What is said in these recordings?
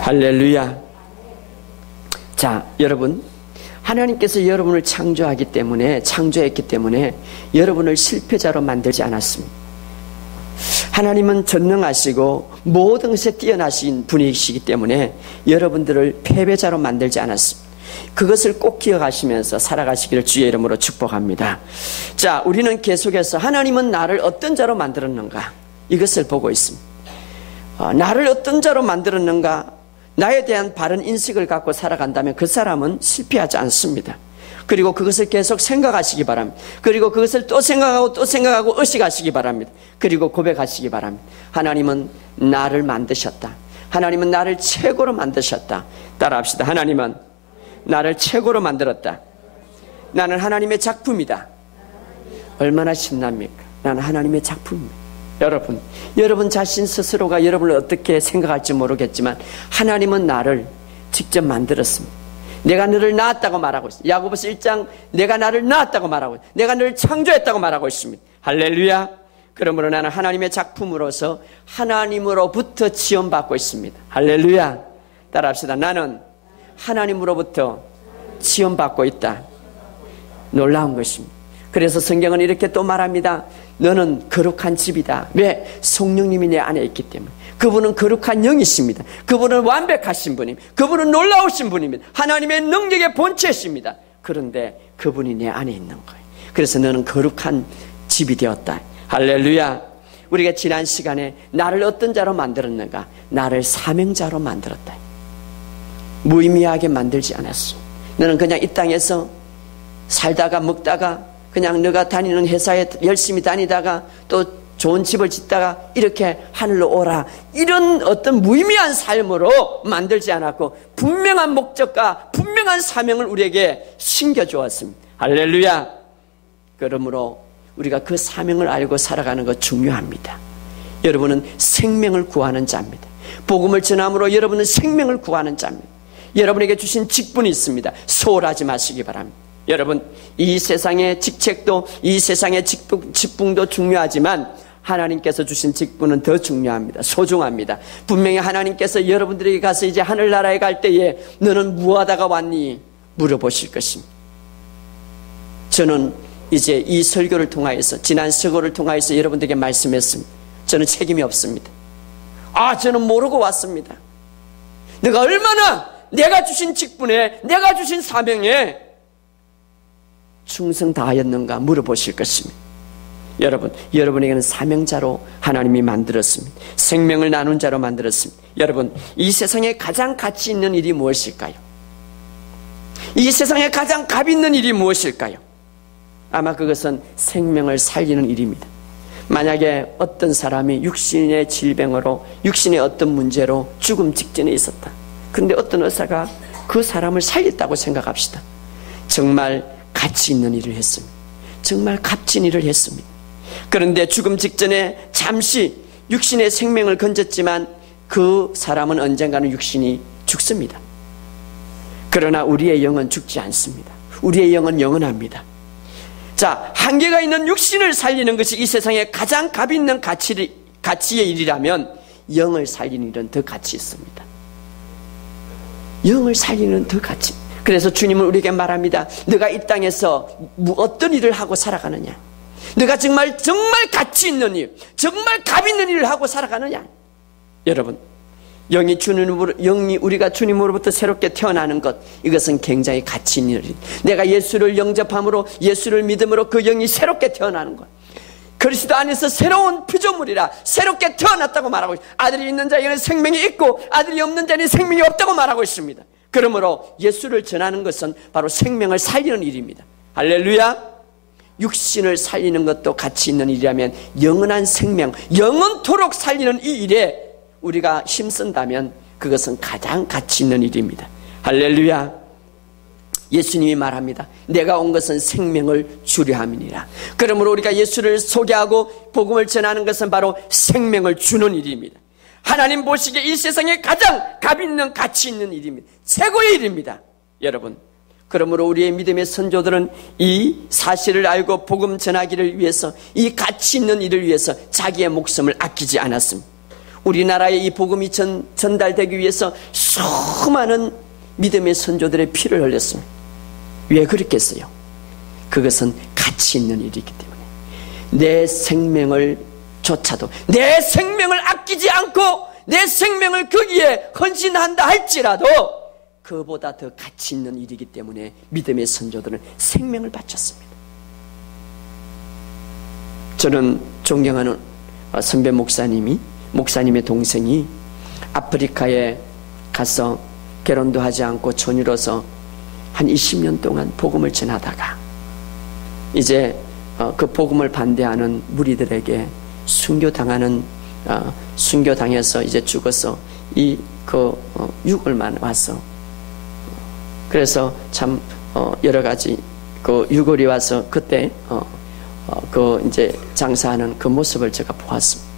할렐루야. 자, 여러분, 하나님께서 여러분을 창조했기 때문에 여러분을 실패자로 만들지 않았습니다. 하나님은 전능하시고 모든 것에 뛰어나신 분이시기 때문에 여러분들을 패배자로 만들지 않았습니다. 그것을 꼭 기억하시면서 살아가시기를 주의 이름으로 축복합니다. 자, 우리는 계속해서 하나님은 나를 어떤 자로 만들었는가, 이것을 보고 있습니다. 나를 어떤 자로 만들었는가, 나에 대한 바른 인식을 갖고 살아간다면 그 사람은 실패하지 않습니다. 그리고 그것을 계속 생각하시기 바랍니다. 그리고 그것을 또 생각하고 의식하시기 바랍니다. 그리고 고백하시기 바랍니다. 하나님은 나를 만드셨다. 하나님은 나를 최고로 만드셨다. 따라합시다. 하나님은 나를 최고로 만들었다. 나는 하나님의 작품이다. 얼마나 신납니까? 나는 하나님의 작품입니다. 여러분 자신 스스로가 여러분을 어떻게 생각할지 모르겠지만 하나님은 나를 직접 만들었습니다. 내가 너를 낳았다고 말하고 있습니다. 야고보서 1장 내가 나를 낳았다고 말하고 있습니다. 내가 너를 창조했다고 말하고 있습니다. 할렐루야. 그러므로 나는 하나님의 작품으로서 하나님으로부터 지원받고 있습니다. 할렐루야. 따라합시다. 나는 하나님으로부터 지원받고 있다. 놀라운 것입니다. 그래서 성경은 이렇게 또 말합니다. 너는 거룩한 집이다. 왜? 성령님이 내 안에 있기 때문에. 그분은 거룩한 영이십니다. 그분은 완벽하신 분입니다. 그분은 놀라우신 분입니다. 하나님의 능력의 본체십니다. 그런데 그분이 내 안에 있는 거예요. 그래서 너는 거룩한 집이 되었다. 할렐루야. 우리가 지난 시간에 나를 어떤 자로 만들었는가? 나를 사명자로 만들었다. 무의미하게 만들지 않았어. 너는 그냥 이 땅에서 살다가 먹다가 그냥 너가 다니는 회사에 열심히 다니다가 또 좋은 집을 짓다가 이렇게 하늘로 오라, 이런 어떤 무의미한 삶으로 만들지 않았고 분명한 목적과 분명한 사명을 우리에게 심겨주었습니다. 할렐루야. 그러므로 우리가 그 사명을 알고 살아가는 것 중요합니다. 여러분은 생명을 구하는 자입니다. 복음을 전함으로 여러분은 생명을 구하는 자입니다. 여러분에게 주신 직분이 있습니다. 소홀하지 마시기 바랍니다. 여러분, 이 세상의 직책도 이 세상의 직분도 중요하지만 하나님께서 주신 직분은 더 중요합니다. 소중합니다. 분명히 하나님께서 여러분들에게 가서 이제 하늘나라에 갈 때에 너는 무엇하다가 왔니? 물어보실 것입니다. 저는 이제 이 설교를 통하여서, 지난 설교를 통하여서 여러분들에게 말씀했습니다. 저는 책임이 없습니다. 저는 모르고 왔습니다. 내가 얼마나 내가 주신 직분에, 내가 주신 사명에 충성 다하였는가 물어보실 것입니다. 여러분에게는 사명자로 하나님이 만들었습니다. 생명을 나눈 자로 만들었습니다. 여러분, 이 세상에 가장 가치 있는 일이 무엇일까요? 이 세상에 가장 값 있는 일이 무엇일까요? 아마 그것은 생명을 살리는 일입니다. 만약에 어떤 사람이 육신의 질병으로, 육신의 어떤 문제로 죽음 직전에 있었다. 그런데 어떤 의사가 그 사람을 살렸다고 생각합시다. 정말 가치 있는 일을 했습니다. 정말 값진 일을 했습니다. 그런데 죽음 직전에 잠시 육신의 생명을 건졌지만 그 사람은 언젠가는 육신이 죽습니다. 그러나 우리의 영은 죽지 않습니다. 우리의 영은 영원합니다. 자, 한계가 있는 육신을 살리는 것이 이 세상에 가장 값 있는 가치의 일이라면 영을 살리는 일은 더 가치 있습니다. 영을 살리는 더 가치. 그래서 주님은 우리에게 말합니다. 너가 이 땅에서 어떤 일을 하고 살아가느냐? 너가 정말 가치 있는 일, 정말 값 있는 일을 하고 살아가느냐? 여러분, 영이 우리가 주님으로부터 새롭게 태어나는 것, 이것은 굉장히 가치 있는 일. 내가 예수를 영접함으로, 예수를 믿음으로 그 영이 새롭게 태어나는 것. 그리스도 안에서 새로운 피조물이라 새롭게 태어났다고 말하고 있습니다. 아들이 있는 자에게는 생명이 있고 아들이 없는 자에게는 생명이 없다고 말하고 있습니다. 그러므로 예수를 전하는 것은 바로 생명을 살리는 일입니다. 할렐루야. 육신을 살리는 것도 가치 있는 일이라면 영원한 생명, 영원토록 살리는 이 일에 우리가 힘쓴다면 그것은 가장 가치 있는 일입니다. 할렐루야. 예수님이 말합니다. 내가 온 것은 생명을 주려 함이니라. 그러므로 우리가 예수를 소개하고 복음을 전하는 것은 바로 생명을 주는 일입니다. 하나님 보시기에 이 세상에 가장 값 있는 가치 있는 일입니다. 최고의 일입니다. 여러분, 그러므로 우리의 믿음의 선조들은 이 사실을 알고 복음 전하기를 위해서, 이 가치 있는 일을 위해서 자기의 목숨을 아끼지 않았습니다. 우리나라에 이 복음이 전달되기 위해서 수많은 믿음의 선조들의 피를 흘렸습니다. 왜 그랬겠어요? 그것은 가치 있는 일이기 때문에 내 생명을 조차도 내 생명을 아끼지 않고 내 생명을 거기에 헌신한다 할지라도 그보다 더 가치 있는 일이기 때문에 믿음의 선조들은 생명을 바쳤습니다. 저는 존경하는 선배 목사님의 동생이 아프리카에 가서 결혼도 하지 않고 초녀로서 한 20년 동안 복음을 전하다가 이제 그 복음을 반대하는 무리들에게 순교당해서 이제 죽어서 유골만 와서 그래서 참 여러 가지 그 유골이 와서 그때 이제 장사하는 그 모습을 제가 보았습니다.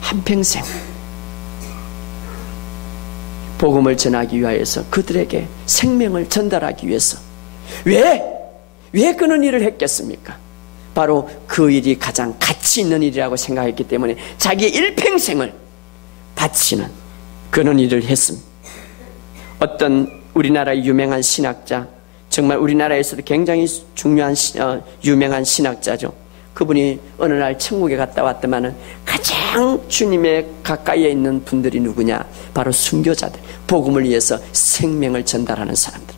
한평생 복음을 전하기 위하여서 그들에게 생명을 전달하기 위해서 왜 그런 일을 했겠습니까? 바로 그 일이 가장 가치 있는 일이라고 생각했기 때문에 자기의 일평생을 바치는 그런 일을 했습니다. 어떤 우리나라의 유명한 신학자, 정말 우리나라에서도 굉장히 중요한 유명한 신학자죠. 그분이 어느 날 천국에 갔다 왔더만은 가장 주님의 가까이에 있는 분들이 누구냐? 바로 순교자들, 복음을 위해서 생명을 전달하는 사람들.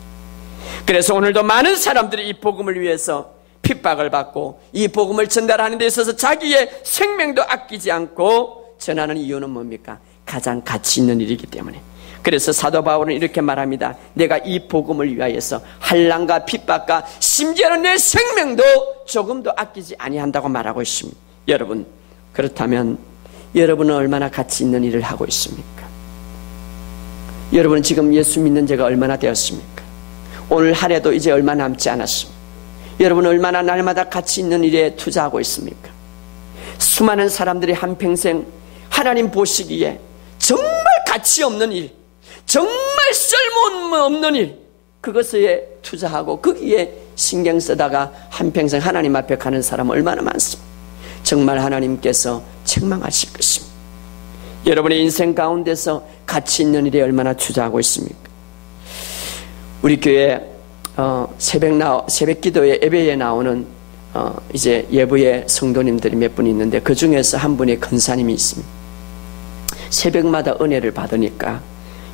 그래서 오늘도 많은 사람들이 이 복음을 위해서 핍박을 받고 이 복음을 전달하는 데 있어서 자기의 생명도 아끼지 않고 전하는 이유는 뭡니까? 가장 가치 있는 일이기 때문에. 그래서 사도 바울은 이렇게 말합니다. 내가 이 복음을 위하여서 환난과 핍박과 심지어는 내 생명도 조금도 아끼지 아니한다고 말하고 있습니다. 여러분, 그렇다면 여러분은 얼마나 가치 있는 일을 하고 있습니까? 여러분은 지금 예수 믿는 지가 얼마나 되었습니까? 오늘 하루도 이제 얼마 남지 않았습니다. 여러분은 얼마나 날마다 가치 있는 일에 투자하고 있습니까? 수많은 사람들이 한평생 하나님 보시기에 정말 가치 없는 일, 정말 쓸모없는 일, 그것에 투자하고 거기에 신경 쓰다가 한평생 하나님 앞에 가는 사람 얼마나 많습니까? 정말 하나님께서 책망하실 것입니다. 여러분의 인생 가운데서 가치 있는 일에 얼마나 투자하고 있습니까? 우리 교회 새벽 기도에 예배에 나오는 이제 예부의 성도님들이 몇 분 있는데 그 중에서 한 분의 권사님이 있습니다. 새벽마다 은혜를 받으니까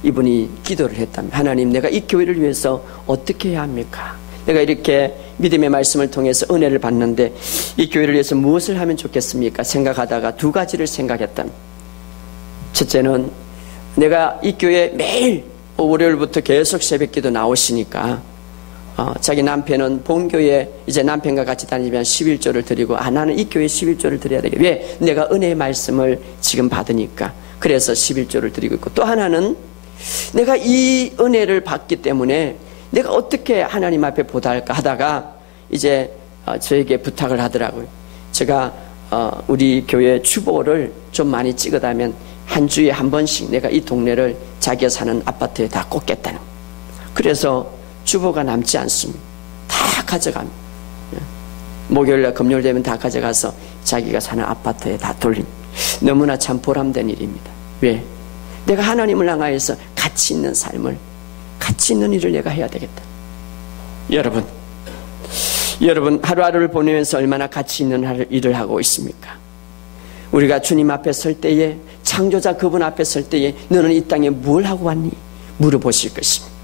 이분이 기도를 했답니다. 하나님, 내가 이 교회를 위해서 어떻게 해야 합니까? 내가 이렇게 믿음의 말씀을 통해서 은혜를 받는데 이 교회를 위해서 무엇을 하면 좋겠습니까? 생각하다가 두 가지를 생각했답니다. 첫째는 내가 이 교회에 매일 월요일부터 계속 새벽기도 나오시니까 자기 남편은 본교회 이제 남편과 같이 다니면 11조를 드리고 나는 이 교회에 11조를 드려야 되겠다. 왜? 내가 은혜의 말씀을 지금 받으니까. 그래서 11조를 드리고 있고, 또 하나는 내가 이 은혜를 받기 때문에 내가 어떻게 하나님 앞에 보달까 하다가 이제 저에게 부탁을 하더라고요. 제가 우리 교회 주보를 좀 많이 찍어다면 한 주에 한 번씩 내가 이 동네를 자기가 사는 아파트에 다 꽂겠다는. 그래서 주보가 남지 않습니다. 다 가져갑니다. 목요일날 금요일 되면 다 가져가서 자기가 사는 아파트에 다 돌립니다. 너무나 참 보람된 일입니다. 왜? 내가 하나님을 향하여서 가치 있는 삶을, 가치 있는 일을 내가 해야 되겠다. 여러분 하루하루를 보내면서 얼마나 가치 있는 일을 하고 있습니까? 우리가 주님 앞에 설 때에, 창조자 그분 앞에 설 때에 너는 이 땅에 뭘 하고 왔니? 물어보실 것입니다.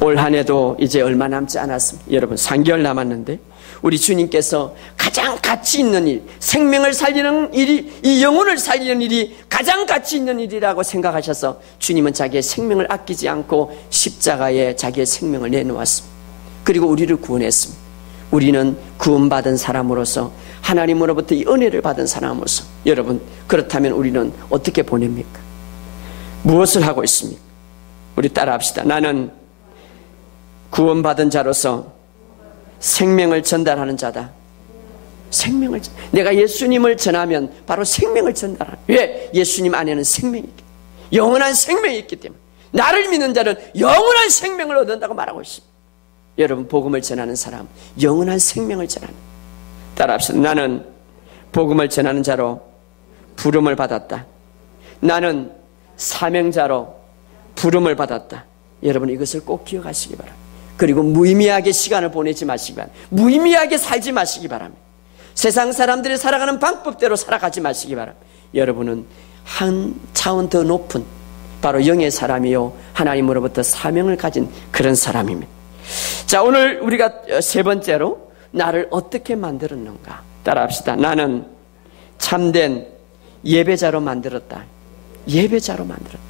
올 한 해도 이제 얼마 남지 않았습니다. 여러분 3개월 남았는데 우리 주님께서 가장 가치 있는 일, 생명을 살리는 일이, 이 영혼을 살리는 일이 가장 가치 있는 일이라고 생각하셔서 주님은 자기의 생명을 아끼지 않고 십자가에 자기의 생명을 내놓았습니다. 그리고 우리를 구원했습니다. 우리는 구원받은 사람으로서, 하나님으로부터 이 은혜를 받은 사람으로서, 여러분 그렇다면 우리는 어떻게 보냅니까? 무엇을 하고 있습니까? 우리 따라합시다. 나는 구원받은 자로서 생명을 전달하는 자다. 내가 예수님을 전하면 바로 생명을 전달하는. 왜? 예수님 안에는 생명이 있기 때문에, 영원한 생명이 있기 때문에 나를 믿는 자는 영원한 생명을 얻는다고 말하고 있습니다. 여러분 복음을 전하는 사람 영원한 생명을 전하는. 따라합시다. 나는 복음을 전하는 자로 부름을 받았다. 나는 사명자로 부름을 받았다. 여러분 이것을 꼭 기억하시기 바랍니다. 그리고 무의미하게 시간을 보내지 마시기 바랍니다. 무의미하게 살지 마시기 바랍니다. 세상 사람들이 살아가는 방법대로 살아가지 마시기 바랍니다. 여러분은 한 차원 더 높은 바로 영의 사람이요 하나님으로부터 사명을 가진 그런 사람입니다. 자, 오늘 우리가 세 번째로 나를 어떻게 만들었는가 따라합시다. 나는 참된 예배자로 만들었다. 예배자로 만들었다.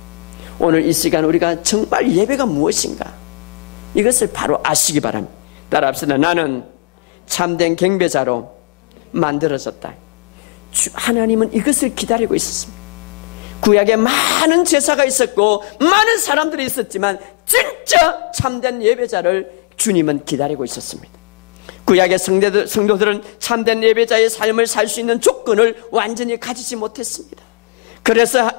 오늘 이 시간 우리가 정말 예배가 무엇인가 이것을 바로 아시기 바랍니다. 따라합시다. 나는 참된 경배자로 만들어졌다. 하나님은 이것을 기다리고 있었습니다. 구약에 많은 제사가 있었고 많은 사람들이 있었지만 진짜 참된 예배자를 주님은 기다리고 있었습니다. 구약의 성도들은 참된 예배자의 삶을 살 수 있는 조건을 완전히 가지지 못했습니다. 그래서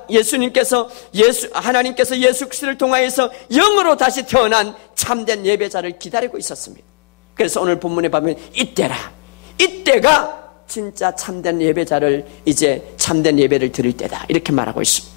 하나님께서 예수 그리스도를 통하여서 영으로 다시 태어난 참된 예배자를 기다리고 있었습니다. 그래서 오늘 본문에 보면 이때가 진짜 참된 예배자를 이제 참된 예배를 드릴 때다 이렇게 말하고 있습니다.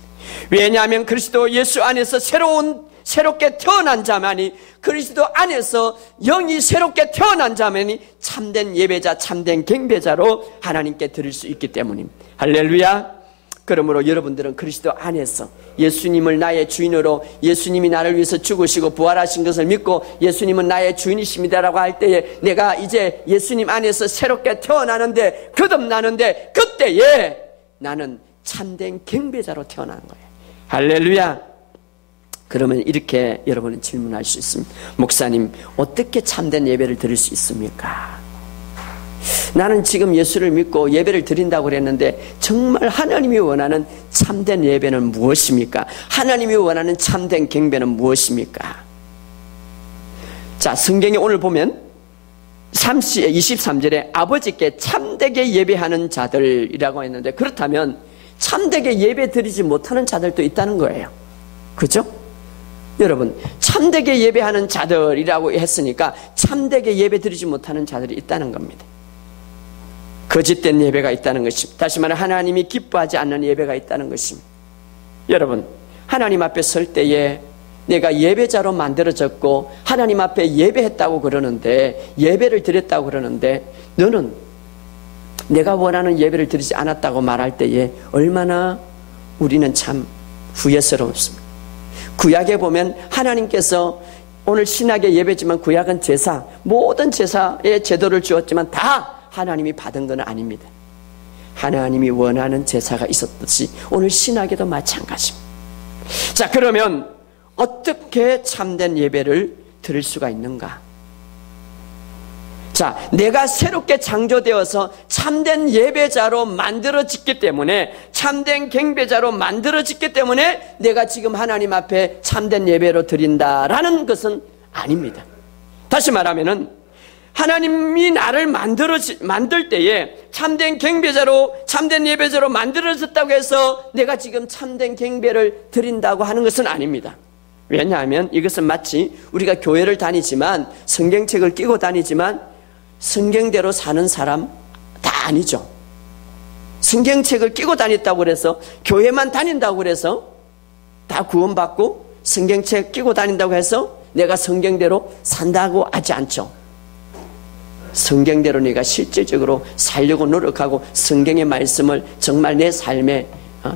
왜냐하면 그리스도 예수 안에서 새롭게 태어난 자만이 그리스도 안에서 영이 새롭게 태어난 자만이 참된 예배자 참된 경배자로 하나님께 드릴 수 있기 때문입니다. 할렐루야. 그러므로 여러분들은 그리스도 안에서 예수님을 나의 주인으로 예수님이 나를 위해서 죽으시고 부활하신 것을 믿고 예수님은 나의 주인이십니다라고 할 때에 내가 이제 예수님 안에서 새롭게 태어나는데 거듭나는데 그때에 나는 참된 경배자로 태어나는 거예요. 할렐루야. 그러면 이렇게 여러분은 질문할 수 있습니다. 목사님, 어떻게 참된 예배를 드릴 수 있습니까? 나는 지금 예수를 믿고 예배를 드린다고 그랬는데 정말 하나님이 원하는 참된 예배는 무엇입니까? 하나님이 원하는 참된 경배는 무엇입니까? 자, 성경에 오늘 보면 23절에 아버지께 참되게 예배하는 자들이라고 했는데 그렇다면 참되게 예배 드리지 못하는 자들도 있다는 거예요. 그죠? 여러분, 참되게 예배하는 자들이라고 했으니까 참되게 예배 드리지 못하는 자들이 있다는 겁니다. 거짓된 예배가 있다는 것입니다. 다시 말해 하나님이 기뻐하지 않는 예배가 있다는 것입니다. 여러분, 하나님 앞에 설 때에 내가 예배자로 만들어졌고 하나님 앞에 예배했다고 그러는데 예배를 드렸다고 그러는데 너는 내가 원하는 예배를 드리지 않았다고 말할 때에 얼마나 우리는 참 후회스럽습니다. 구약에 보면 하나님께서 오늘 신약의 예배지만 구약은 제사, 모든 제사의 제도를 주었지만 다 하나님이 받은 건 아닙니다. 하나님이 원하는 제사가 있었듯이 오늘 신학에도 마찬가지입니다. 자, 그러면 어떻게 참된 예배를 드릴 수가 있는가? 자, 내가 새롭게 창조되어서 참된 예배자로 만들어졌기 때문에 참된 경배자로 만들어졌기 때문에 내가 지금 하나님 앞에 참된 예배로 드린다라는 것은 아닙니다. 다시 말하면은 하나님이 나를 만들 때에 참된 경배자로 참된 예배자로 만들어졌다고 해서 내가 지금 참된 경배를 드린다고 하는 것은 아닙니다. 왜냐하면 이것은 마치 우리가 교회를 다니지만 성경책을 끼고 다니지만 성경대로 사는 사람 다 아니죠. 성경책을 끼고 다녔다고 그래서 교회만 다닌다고 그래서 다 구원받고 성경책 끼고 다닌다고 해서 내가 성경대로 산다고 하지 않죠. 성경대로 내가 실질적으로 살려고 노력하고 성경의 말씀을 정말 내 삶에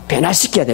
변화시켜야 됩니다.